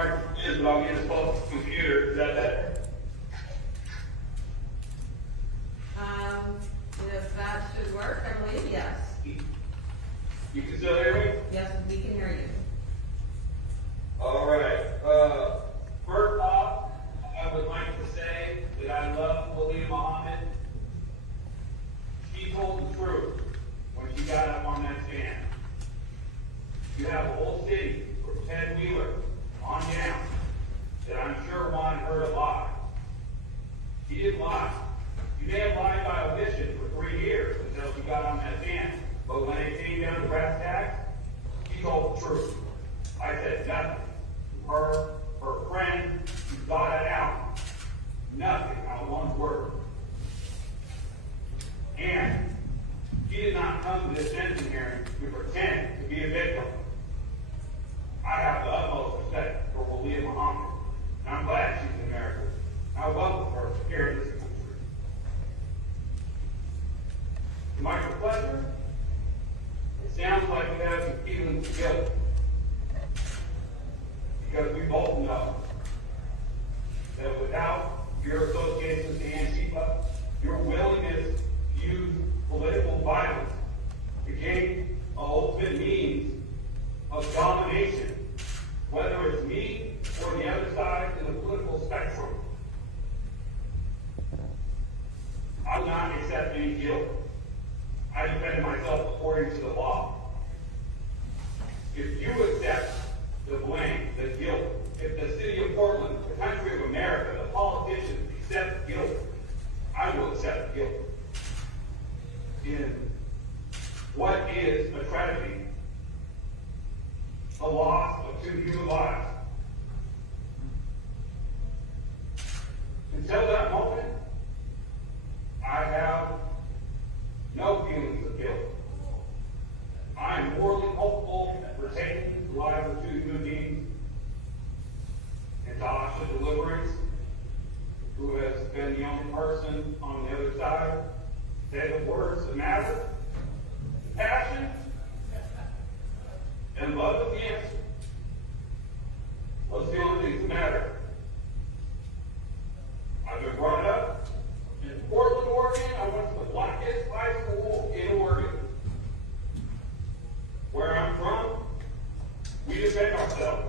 microphone is, but I'll get as close to the computer. Is that better? If that should work, I believe, yes. You can still hear me? Yes, we can hear you. All right. First off, I would like to say that I love Walia Mohamed. She told the truth when she got up on that stand. You have a whole city from Ted Wheeler on down that I'm sure wanted her to lie. She didn't lie. She may have lied by omission for 3 years until she got on that stand. But when it came down to brass tacks, she told the truth. I said nothing. Her friend, she thought it out. Nothing, not one word. And she did not come to this sentencing hearing to pretend to be a victim. I have the utmost respect for Walia Mohamed. And I'm glad she's in America. I welcome her here in this country. To Micah Fletcher, it sounds like you have some feelings of guilt. Because we both know that without your association with Antifa, your willingness to use political violence became an ultimate means of domination, whether it's me or the other side in the political spectrum. I will not accept any guilt. I defended myself according to the law. If you accept the blame, the guilt, if the city of Portland, the country of America, the politicians accept guilt, I will accept guilt. In what is a tragedy, a loss of 2 human lives. Until that moment, I have no feelings of guilt. I am morally culpable for taking the lives of 2 human beings. And Tasha Deliverance, who has been the only person on the other side, said the words that matter. Passion and love is the answer. Those are the only things that matter. I've been brought up in Portland, Oregon. I went to the blackest high school in Oregon. Where I'm from, we defend ourselves.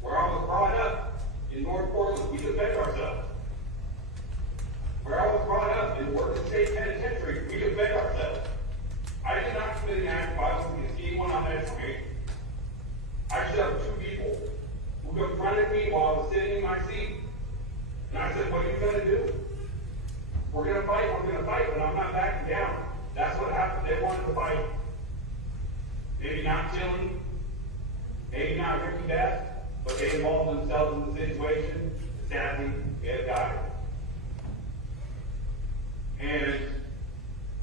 Where I was brought up in North Portland, we defend ourselves. Where I was brought up in Oregon State Penitentiary, we defend ourselves. I did not commit an act of violence against anyone on that street. I shoved 2 people who confronted me while I was sitting in my seat. And I said, what are you going to do? We're going to fight, but I'm not backing down. That's what happened. They wanted to fight. Maybe not killing, maybe not Ricky death, but they involved themselves in the situation. Sadly, they have died. And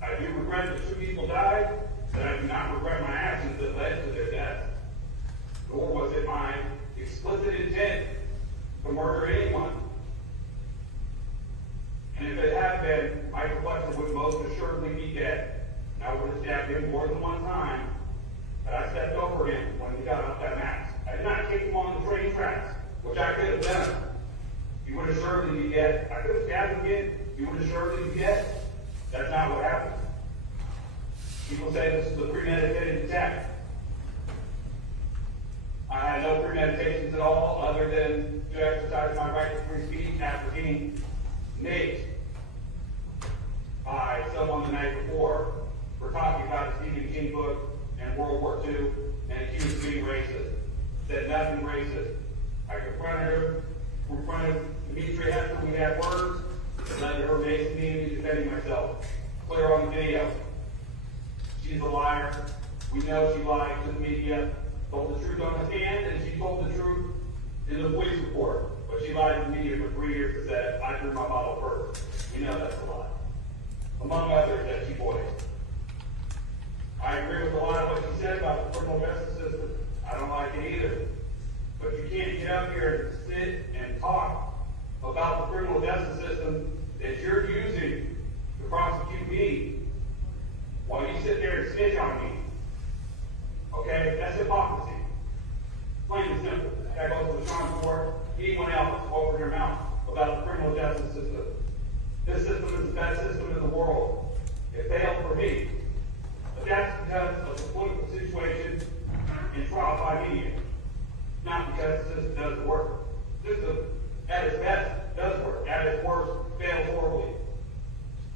I do regret that 2 people died, but I do not regret my actions that led to their death. Nor was it my explicit intent to murder anyone. And if it had been, Micah Fletcher would most assuredly be dead. And I would have stabbed him more than one time, but I stepped over him when he got off that mask. I did not kick him on the train tracks, which I could have done. He would assuredly be dead. I could have stabbed him again. He would assuredly be dead. That's not what happened. People say this is a premeditated attack. I had no premeditations at all other than to exercise my right to free speech after being naked by someone the night before for talking about a Stephen King book and World War II and accused me being racist. Said nothing racist. I confronted her, confronted Dimitri after we had words, and led to her making me defending myself. Clear on the video. She's a liar. We know she lied to the media, told the truth on the stand, and she told the truth in the police report. But she lied to the media for 3 years and said, I threw my bottle first. We know that's a lie. Among others that she voiced. I agree with a lot of what she said about the criminal justice system. I don't like it either. But you can't get up here and sit and talk about the criminal justice system that you're using to prosecute me while you sit there and snitch on me. Okay? That's hypocrisy. Plain and simple. political situation in trial by media. Not because the system doesn't work. The system, at its best, does work. At its worst, fails horribly.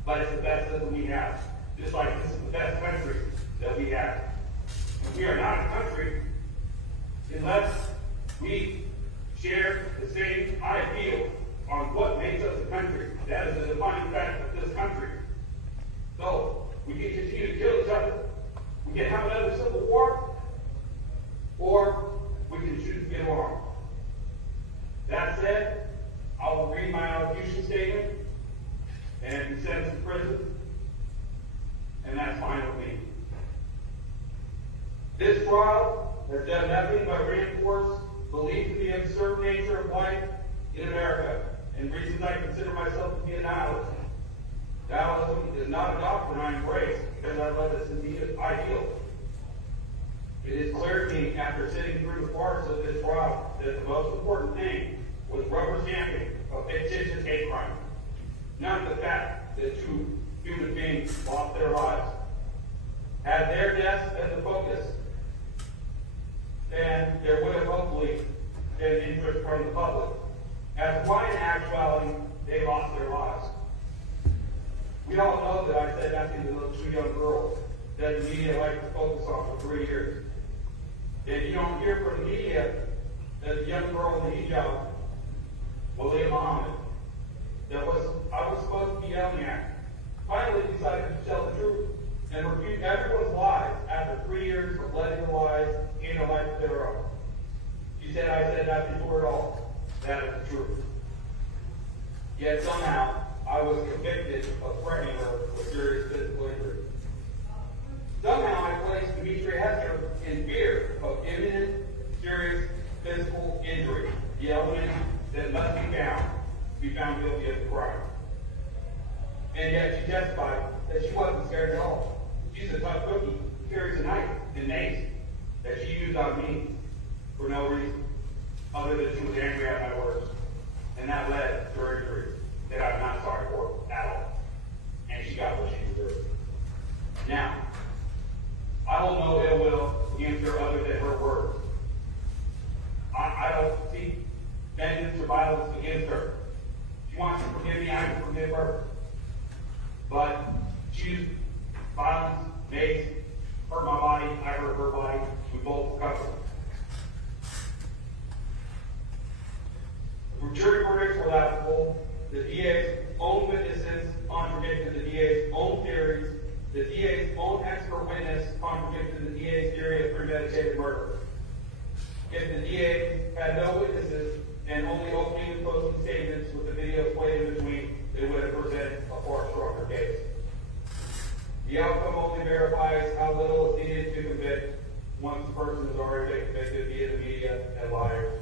But it's the best system we have. Just like this is the best country that we have. And we are not a country unless we share the same ideal on what makes us a country. That is the defining fact of this country. So, we can continue to kill each other. We can have another civil war, or we can choose to get along. That said, I will read my allocution statement and be sentenced to prison, and that's fine with me. This trial has done nothing but reinforce belief in the uncertain nature of life in America, and reasons I consider myself to be a nihilist. Nihilism is not a doctrine I embrace because I love its ideal. It is clear to me after sitting through the farce of this trial that the most important thing was rubber stamping a fictitious hate crime, not the fact that two human beings lost their lives. Had their deaths as the focus, then there would have hopefully been interest from the public as to why in actuality they lost their lives. We all know that I said nothing to those two young girls that the media liked to focus on for 3 years. And you don't hear from the media that the young girl in the hijab, Walia Mohamed, I was supposed to be yelling at, finally decided to tell the truth and refute everyone's lies after 3 years of letting the lies gain a life of their own. She said I said nothing to her at all. That is the truth. Yet somehow, I was convicted of threatening her with serious physical injury. Somehow I placed Demetria Hester in fear of imminent, serious physical injury, the element that must be found guilty of the crime. And yet she testified that she wasn't scared at all. She's a tough cookie, carries a knife and mace that she used on me for no reason, other than she was angry at my words. And that led to her injury that I'm not sorry for at all. And she got what she deserved. Now, I hold no ill will against her other than her words. I don't seek vengeance or violence against her. If she wants to forgive me, I can forgive her. But she used violence, mace, hurt my body, I hurt her body, we both covered. The jury verdicts were laughable. The DA's own witnesses contradicted the DA's own theories. The DA's own expert witness contradicted the DA's theory of premeditated murder. If the DA had no witnesses and only opening and closing statements with the video played in between, it would have presented a far stronger case. The outcome only verifies how little is needed to convict once the person has already been convicted via the media and liars.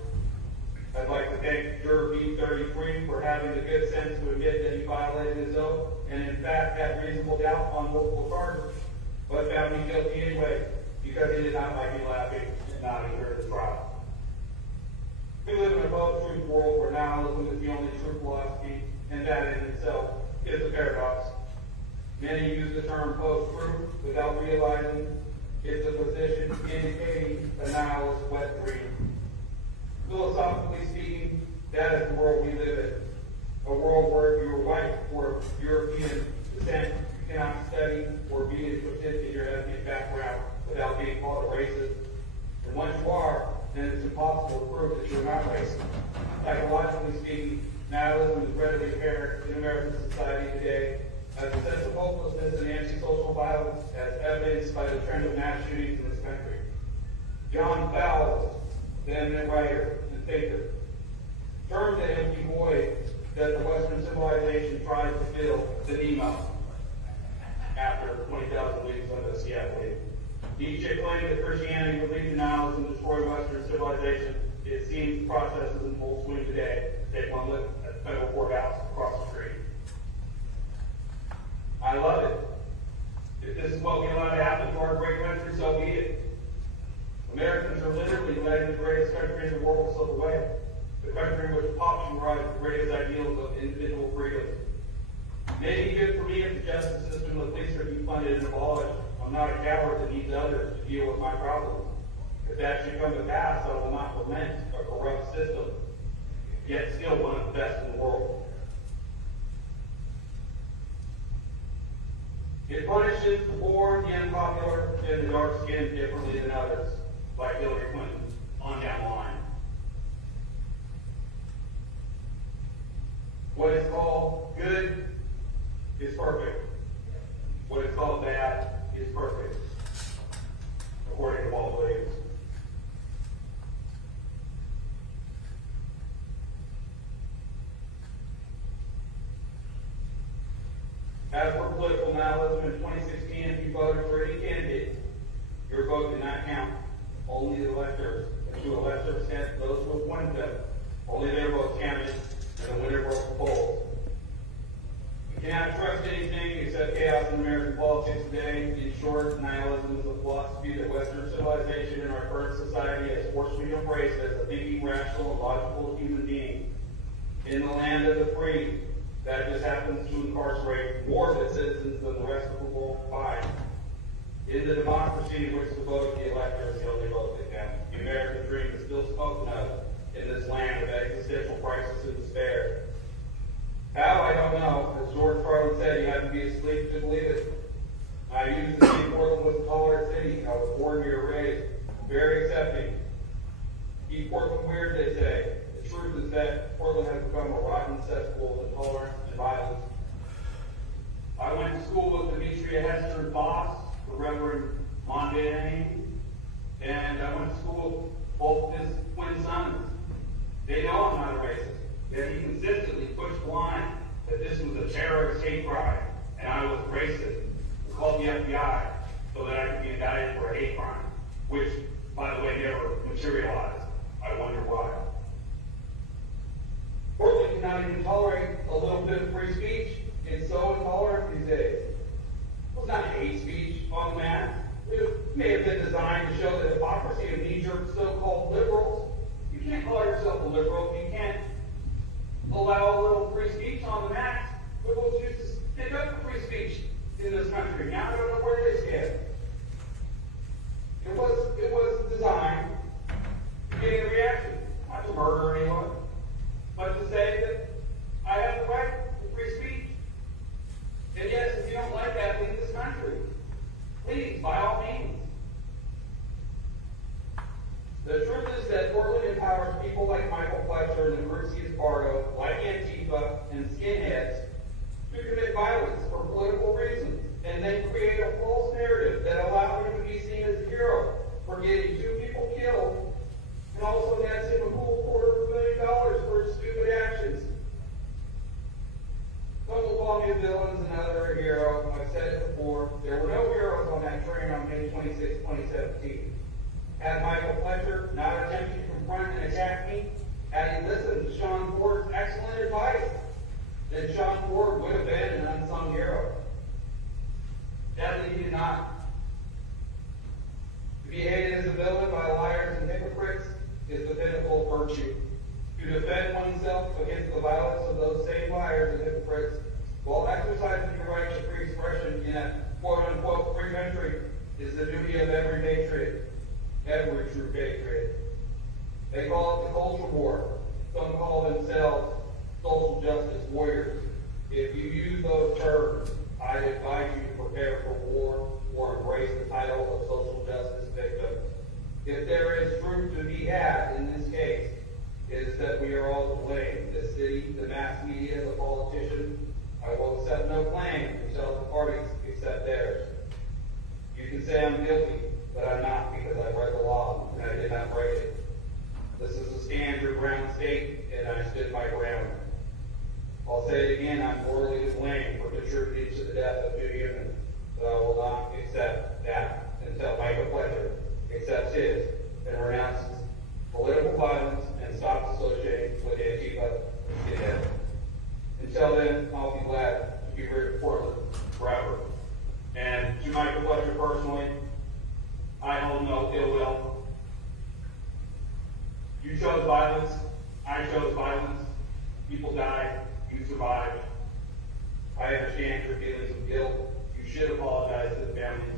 I'd like to thank juror B33 for having the good sense to admit that he violated his oath and in fact had reasonable doubt on multiple charges, but found me guilty anyway because he did not like me laughing and nodding during the trial. We live in a post-truth world where nihilism is the only true philosophy, and that in itself is a paradox. Many use the term post-truth without realizing it's a position indicating a nihilist wet dream. Philosophically speaking, that is the world we live in. A world where if you are white or European descent, you cannot study or be interested in your ethnic background without being called a racist. And once you are, then it's impossible to prove that you're not racist. Psychologically speaking, nihilism is readily apparent in American society today as a sense of hopelessness and antisocial violence as evidenced by the trend of mass shootings in this country. John Fowles, the eminent writer and thinker, termed the empty void that the Western civilization tries to fill the Nemo after 20,000 Leagues Under the Sea, I believe. Nietzsche claimed that Christianity would lead to nihilism and destroy Western civilization. It seems the process is in full swing today. Take one look at the federal courthouse across the street. I love it. If this is what we allow to happen to our great country, so be it. Americans are literally letting the greatest country in the world slip away. The country which popularized the greatest ideals of individual freedom. Maybe good for me if the justice system and the police are defunded and abolished I'm not a coward that needs others to deal with my problems. If that should come to pass, I will not lament a corrupt system, yet still one of the best in the world. It punishes the poor, the unpopular, and the dark-skinned differently than others, like Hillary Clinton, on down the line. What is called good is perfect. What is called bad is perfect, according to Walt Williams. As for political nihilism in 2016, if you voted for any candidate, your vote did not count. Only the electors, and to a lesser extent, those who appointed them. Only their votes counted, and the winner broke the polls. We cannot trust anything except chaos in American politics today. In short, nihilism is a philosophy that Western civilization and our current society has forcefully embraced as a thinking, rational, and logical human being. In the land of the free, that just happens to incarcerate more of its citizens than the rest of the world combined. In the democracy in which the vote of the elector is the only vote that counts, the American dream is still spoken of in this land of existential crisis and despair. How, I don't know. As George Carlin said, you have to be asleep to believe it. I used to say Portland was a tolerant city. I was born here, raised, very accepting. Keep Portland weird, they say. The truth is that Portland has become a rotten cesspool of intolerance and violence. I went to school with Demetria Hester's boss, the Reverend Mondani, and I went to school with both his twin sons. They know I'm not a racist. Yet he consistently pushed the line that this was a terrorist hate crime, and I was racist. He called the FBI so that I could be indicted for a hate crime, which, by the way, never materialized. I wonder why. Portland cannot even tolerate a little bit of free speech. It's so intolerant these days. It was not hate speech on the map. It may have been designed to show the hypocrisy of knee-jerk so-called liberals. You can't call yourself a liberal if you can't allow a little free speech on the max. Liberals used to stick up for free speech in this country. Now I don't know where they stand. It was designed to get a reaction, not to murder anyone, but to say that I have the right to free speech. And yes, if you don't like that, leave this country. Please, by all means. The truth is that Portland empowers people like Micah Fletcher and the groups he is part of, like Antifa and skinheads, to commit violence for political reasons, and then create a false narrative that allows him to be seen as a hero for getting 2 people killed, and also nets him a cool $250,000 for his stupid actions. Some will call me a villain and another a hero. I've said it before. There were no heroes on that train on May 26, 2017. Had Micah Fletcher not attempted to confront and attack me, had he listened to Sean Ford's excellent advice, then Sean Ford would have been an unsung hero. Sadly, he did not. To be hated as a villain by liars and hypocrites is the pinnacle of virtue. To defend oneself against the violence of those same liars and hypocrites while exercising your right to free expression in a quote-unquote free country is the duty of every patriot, every true patriot. They call it the culture war. Some call themselves social justice warriors. If you use those terms, I'd advise you to prepare for war or embrace the title of social justice victim. If there is truth to be had in this case, it is that we are all to blame. The city, the mass media, the politicians. I will accept no claim until the parties accept theirs. You can say I'm guilty, but I'm not because I read the law and I did not break it. This is a stand your ground state, and I stood my ground. I'll say it again, I'm morally to blame for contributing to the death of 2 humans, but I will not accept that until Micah Fletcher accepts his and renounces political violence and stops associating with Antifa and skinheads. Until then, I'll be glad to be here in Portland forever. And to Micah Fletcher personally, I hold no ill will. You chose violence. I chose violence. People died. You survived. I understand your feelings of guilt. You should apologize to the families.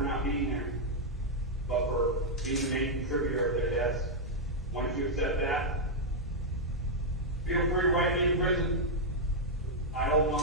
for not being there, but for being the main contributor of their deaths. Once you accept that, feel free to write me in prison. I don't know